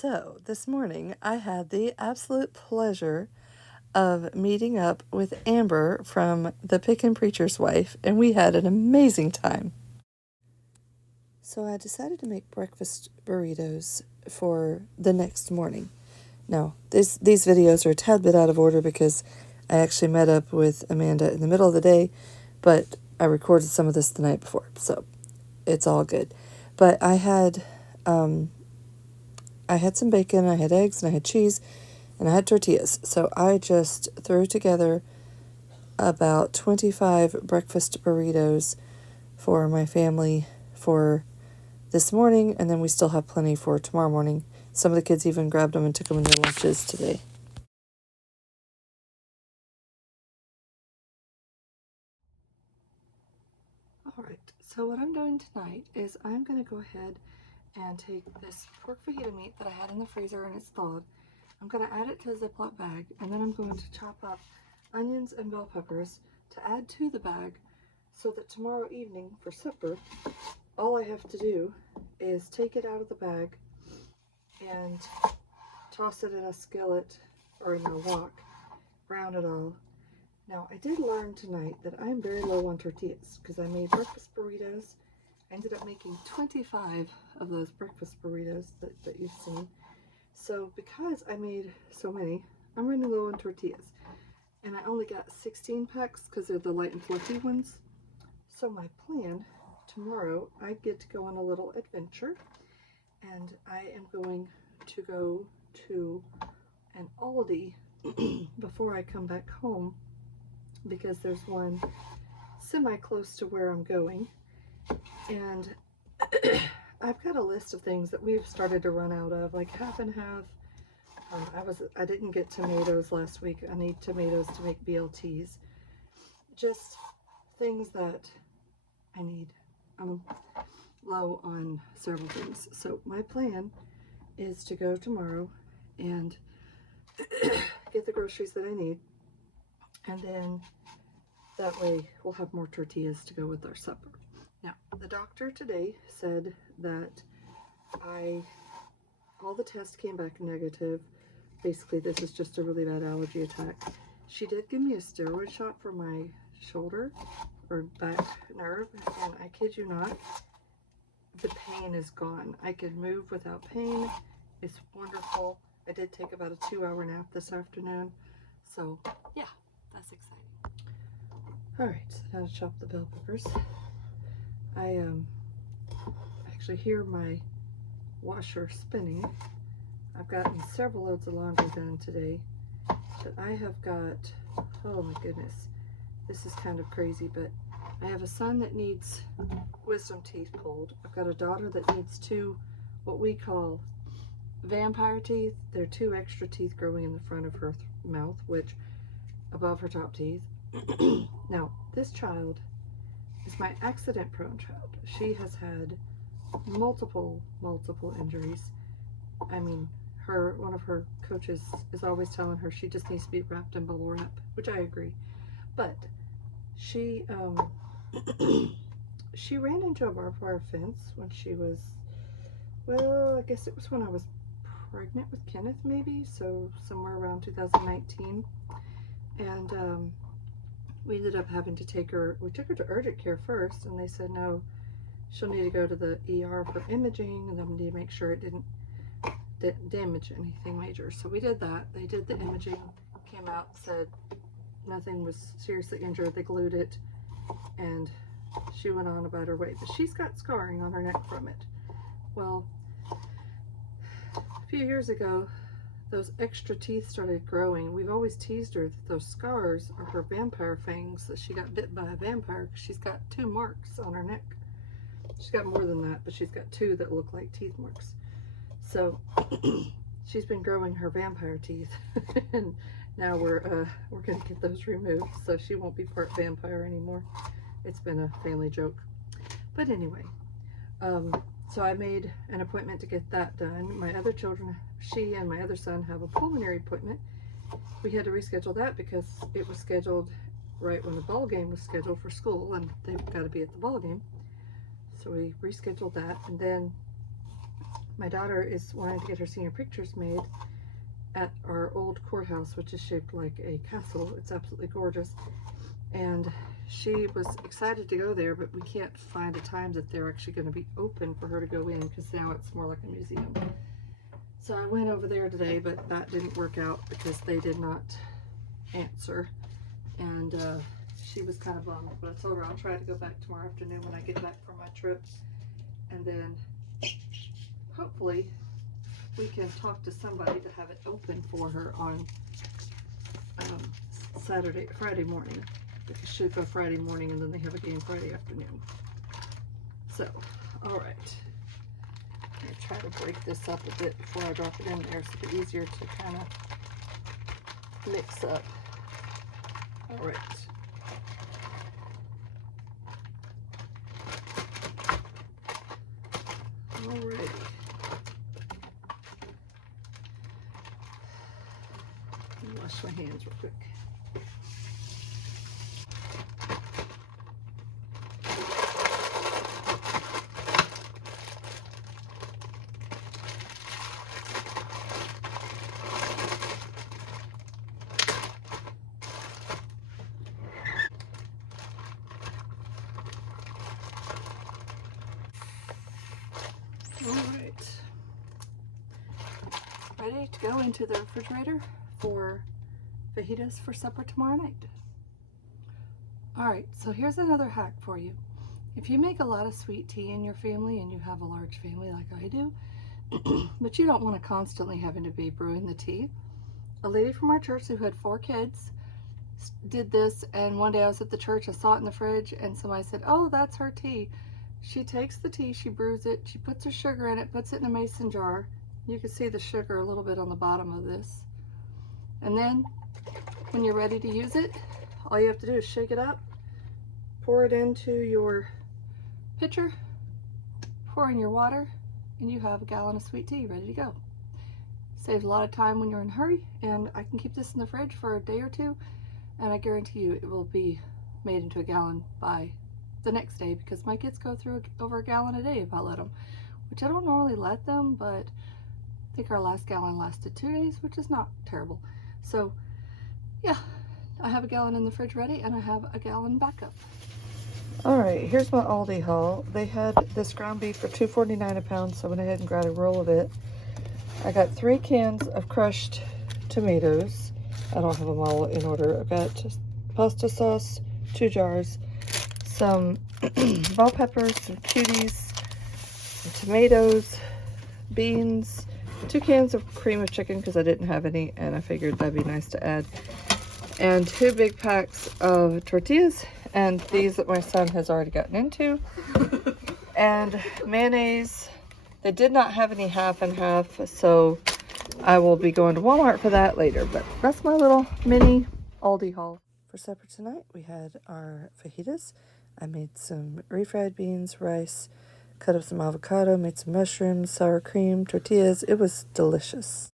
So, this morning I had the absolute pleasure of meeting up with Amber from the Pickin' Preacher's Wife, and we had an amazing time. So, I decided to make breakfast burritos for the next morning. Now, these videos are a tad bit out of order because I actually met up with Amanda in the middle of the day, but I recorded some of this the night before, so it's all good. But I had some bacon, I had eggs, and I had cheese, and I had tortillas. So I just threw together about 25 breakfast burritos for my family for this morning, and then we still have plenty for tomorrow morning. Some of the kids even grabbed them and took them in their lunches today. Alright, so what I'm doing tonight is I'm going to go ahead and take this pork fajita meat that I had in the freezer and it's thawed. I'm going to add it to a Ziploc bag, and then I'm going to chop up onions and bell peppers to add to the bag so that tomorrow evening for supper, all I have to do is take it out of the bag and toss it in a skillet or in a wok, brown it all. Now, I did learn tonight that I'm very low on tortillas because I made breakfast burritos. I ended up making 25 of those breakfast burritos that you've seen. So because I made so many, I'm running low on tortillas. And I only got 16 packs because they're the light and fluffy ones. So my plan, tomorrow I get to go on a little adventure. And I am going to go to an Aldi before I come back home, because there's one semi-close to where I'm going. And I've got a list of things that we've started to run out of, like half and half. I didn't get tomatoes last week. I need tomatoes to make BLTs. Just things that I need. I'm low on several things. So my plan is to go tomorrow and get the groceries that I need. And then that way we'll have more tortillas to go with our supper. Now, the doctor today said that all the tests came back negative. Basically, this is just a really bad allergy attack. She did give me a steroid shot for my shoulder or back nerve, and I kid you not, the pain is gone. I can move without pain. It's wonderful. I did take about a 2-hour nap this afternoon, so yeah, that's exciting. All right, so now to chop the bell peppers. I actually hear my washer spinning. I've gotten several loads of laundry done today, but I have got, oh my goodness, this is kind of crazy, but I have a son that needs wisdom teeth pulled. I've got a daughter that needs 2 what we call vampire teeth. They're 2 extra teeth growing in the front of her mouth, which above her top teeth. Now, this child is my accident-prone child. She has had multiple injuries. I mean, one of her coaches is always telling her she just needs to be wrapped in bubble wrap, which I agree. But she she ran into a barbed wire fence when she was, well, I guess it was when I was pregnant with Kenneth, maybe, so somewhere around 2019. And we ended up having to we took her to urgent care first, and they said no, she'll need to go to the ER for imaging, and then we need to make sure it didn't damage anything major. So we did that. They did the imaging, came out, said nothing was seriously injured. They glued it, and she went on about her way. But she's got scarring on her neck from it. Well, a few years ago, those extra teeth started growing. We've always teased her that those scars are her vampire fangs, that she got bit by a vampire, because she's got 2 marks on her neck. She's got more than that, but she's got 2 that look like teeth marks. So she's been growing her vampire teeth, and now we're gonna get those removed, so she won't be part vampire anymore. It's been a family joke. But anyway, so I made an appointment to get that done. My other children, she and my other son, have a pulmonary appointment. We had to reschedule that because it was scheduled right when the ball game was scheduled for school, and they've got to be at the ball game. So we rescheduled that, and then my daughter is wanting to get her senior pictures made at our old courthouse, which is shaped like a castle. It's absolutely gorgeous. And she was excited to go there, but we can't find a time that they're actually going to be open for her to go in, because now it's more like a museum. So I went over there today, but that didn't work out because they did not answer. And she was kind of bummed, but I told her I'll try to go back tomorrow afternoon when I get back from my trip. And then hopefully we can talk to somebody to have it open for her on Friday morning. Because she'll go Friday morning and then they have a game Friday afternoon. So, alright. I'm going to try to break this up a bit before I drop it in there so it's easier to kind of mix up. Alright. Alrighty. Let me wash my hands real quick. Alright. Ready to go into the refrigerator for fajitas for supper tomorrow night. Alright, so here's another hack for you. If you make a lot of sweet tea in your family and you have a large family like I do, but you don't want to constantly having to be brewing the tea, a lady from our church who had 4 kids did this, and one day I was at the church, I saw it in the fridge, and somebody said, oh, that's her tea. She takes the tea, she brews it, she puts her sugar in it, puts it in a mason jar. You can see the sugar a little bit on the bottom of this. And then when you're ready to use it, all you have to do is shake it up, pour it into your pitcher, pour in your water, and you have a gallon of sweet tea ready to go. Saves a lot of time when you're in a hurry, and I can keep this in the fridge for a day or two, and I guarantee you it will be made into a gallon by the next day, because my kids go through over a gallon a day if I let them, which I don't normally let them, but I think our last gallon lasted 2 days, which is not terrible. So yeah, I have a gallon in the fridge ready, and I have a gallon backup. Alright, here's my Aldi haul. They had this ground beef for $2.49 a pound, so I went ahead and grabbed a roll of it. I got 3 cans of crushed tomatoes. I don't have them all in order. I've got pasta sauce, 2 jars, some bell peppers, some cuties, some tomatoes, beans, 2 cans of cream of chicken because I didn't have any and I figured that'd be nice to add, and 2 big packs of tortillas, and these that my son has already gotten into, and mayonnaise. They did not have any half and half, so I will be going to Walmart for that later, but that's my little mini Aldi haul. For supper tonight, we had our fajitas. I made some refried beans, rice, cut up some avocado, made some mushrooms, sour cream, tortillas. It was delicious.